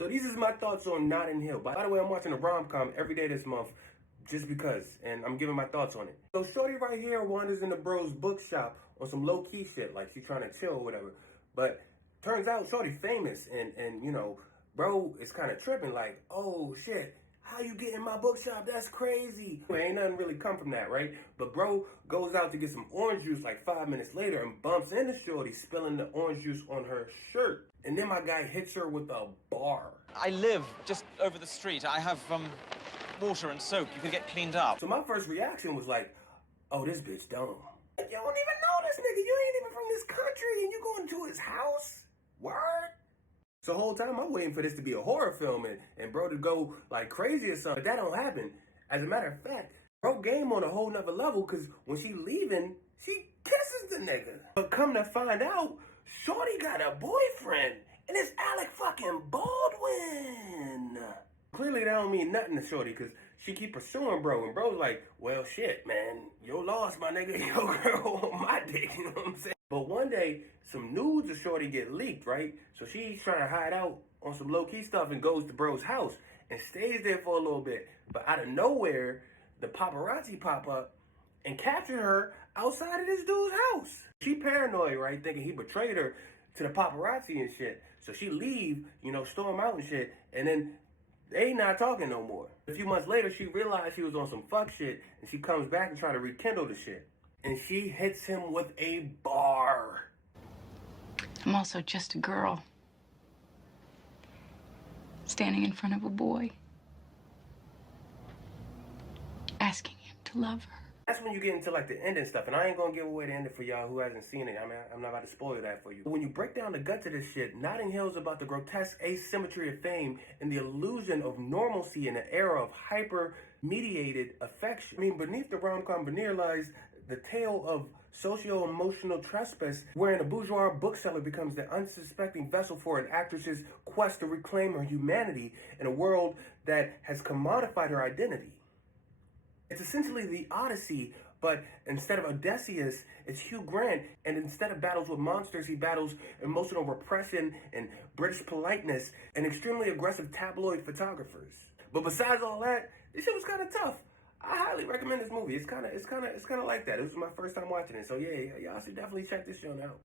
So these is my thoughts on Notting Hill. By the way, I'm watching a rom-com every day this month just because, and I'm giving my thoughts on it. So shorty right here wanders in the bro's bookshop on some low-key shit, like she's trying to chill or whatever. But turns out shorty famous, and you know, bro is kind of tripping like, oh shit, how you get in my bookshop? That's crazy. Well, ain't nothing really come from that, right? But bro goes out to get some orange juice like 5 minutes later and bumps into shorty, spilling the orange juice on her shirt. And then my guy hits her with a bar. I live just over the street. I have water and soap. You could get cleaned up. So my first reaction was like, oh, this bitch dumb. You don't even know this nigga. You ain't even from this country and you going to his house? Word? So the whole time I'm waiting for this to be a horror film and bro to go like crazy or something. But that don't happen. As a matter of fact, bro game on a whole nother level because when she leaving, she kisses the nigga. But come to find out, shorty got a boyfriend and it's Alec fucking Baldwin. Clearly that don't mean nothing to shorty because she keep pursuing bro and bro's like, well shit man, your loss my nigga, your girl on my dick, you know what I'm saying? But one day, some nudes of shorty get leaked, right? So she's trying to hide out on some low-key stuff and goes to bro's house and stays there for a little bit. But out of nowhere, the paparazzi pop up and capture her outside of this dude's house. She paranoid, right? Thinking he betrayed her to the paparazzi and shit. So she leave, you know, storm out and shit. And then they not talking no more. A few months later, she realized she was on some fuck shit and she comes back and try to rekindle the shit. And she hits him with a bar. I'm also just a girl standing in front of a boy asking him to love her. That's when you get into like the ending stuff, and I ain't gonna give away the ending for y'all who hasn't seen it. I mean, I'm not about to spoil that for you. When you break down the guts of this shit, Notting Hill is about the grotesque asymmetry of fame and the illusion of normalcy in an era of hyper-mediated affection. I mean, beneath the rom-com veneer lies the tale of socio-emotional trespass, wherein a bourgeois bookseller becomes the unsuspecting vessel for an actress's quest to reclaim her humanity in a world that has commodified her identity. It's essentially the Odyssey, but instead of Odysseus, it's Hugh Grant, and instead of battles with monsters, he battles emotional repression and British politeness and extremely aggressive tabloid photographers. But besides all that, this shit was kind of tough. I highly recommend this movie. It's kind of like that. It was my first time watching it, so yeah, y'all should definitely check this show out.